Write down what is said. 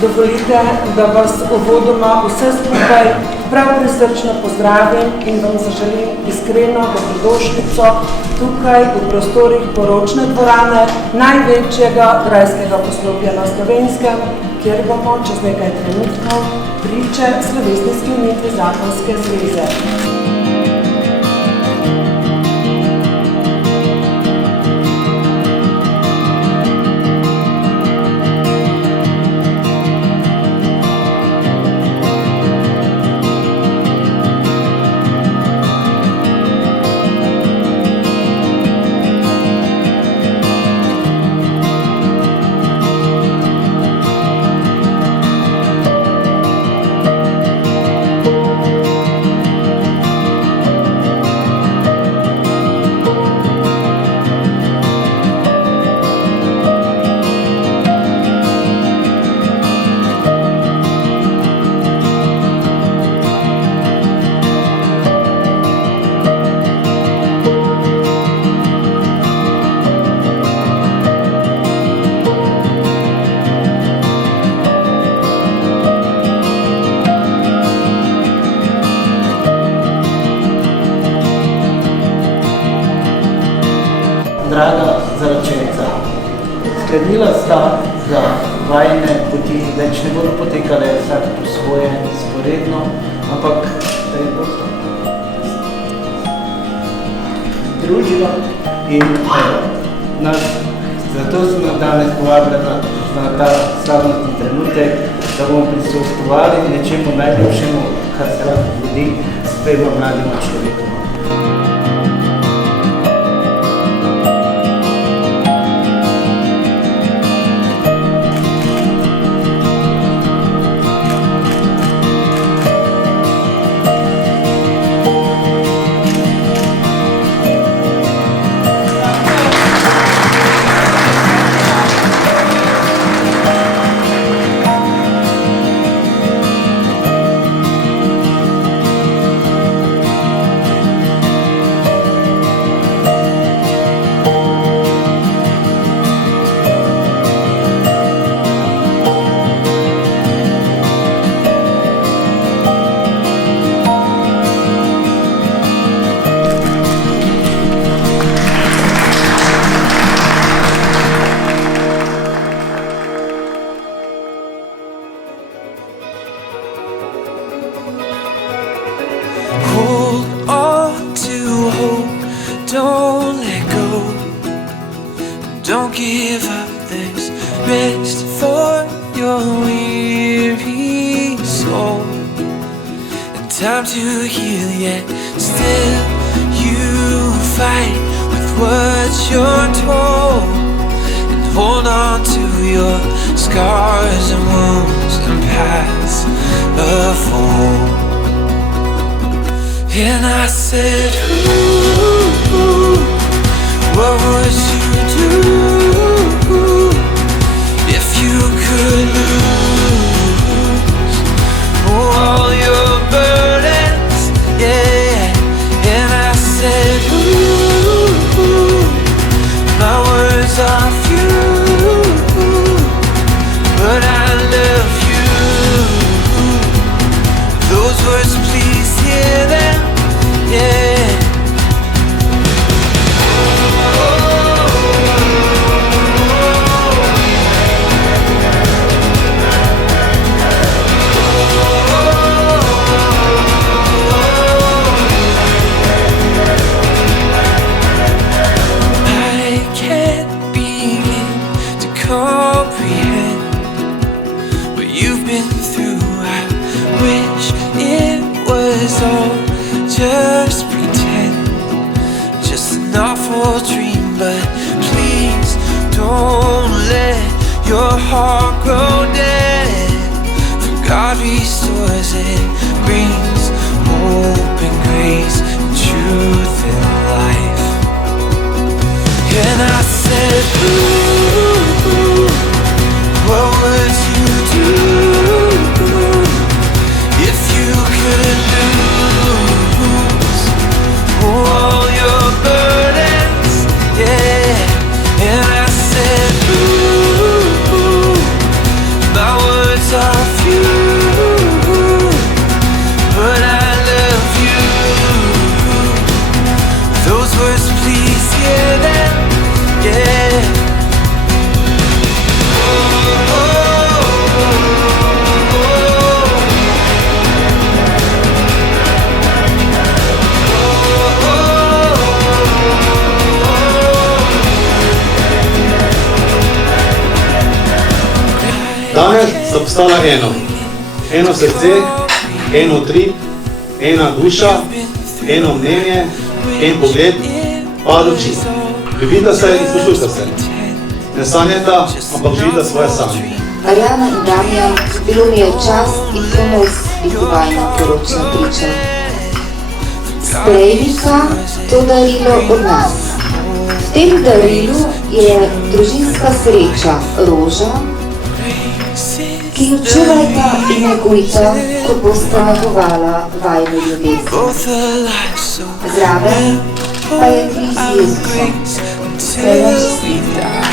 Dovolite, da vas uvodoma vse skupaj prav prisrčno pozdravim in vam zaželim iskreno dobrodošlico tukaj v prostorih poročne dvorane največjega grajskega poslopja na Slovenskem, kjer bomo čez nekaj trenutkov priče slovesni sklenitvi zakonske zveze. Draga zaročenca, sklenila sta, da vajine poti več ne bodo potekale vsak po svoje sporedno, ampak da jih bosta družila in nas. Zato smo danes povabili na ta slavnostni trenutek, da bomo prisostvovali nečemu najlepšemu, kar se lahko zgodi s dvema mladima človekoma. Don't let go, don't give up, there's rest for your weary soul, and time to heal, yet still you fight with what you're told, and hold on to your scars and wounds and paths of old. And I said, ooh, what would you do if you could lose all your burdens? Yeah. And I said, ooh, my words are few, but I love you. Those words, please hear them. Yeah. I can't begin to comprehend what you've been through. I wish it was all just pretend, just an awful dream, but please don't let your heart grow dead, for God restores and brings hope and grace and truth and life. And I said, ooh, what would you do if you could lose all your burdens? Yeah. And I said, ooh, my words please hear them. Yeah. Danes sta postala eno srce, en utrip, ena duša, eno mnenje, en pogled, par oči. Ljubita se in spoštujta se. Ne sanjata, ampak živita svoje sanje. Arjana in Damjan, bilo mi je čast in ponos biti vajna poročna priča. Sprejmika to darilo od nas. V tem darilu je družinska sreča roža, ki jo čuvajta in negujta, ko bosta negovala vajno ljubezen. Both alive, so Zraven pa je kri z Jezusom. Vse na čestitke.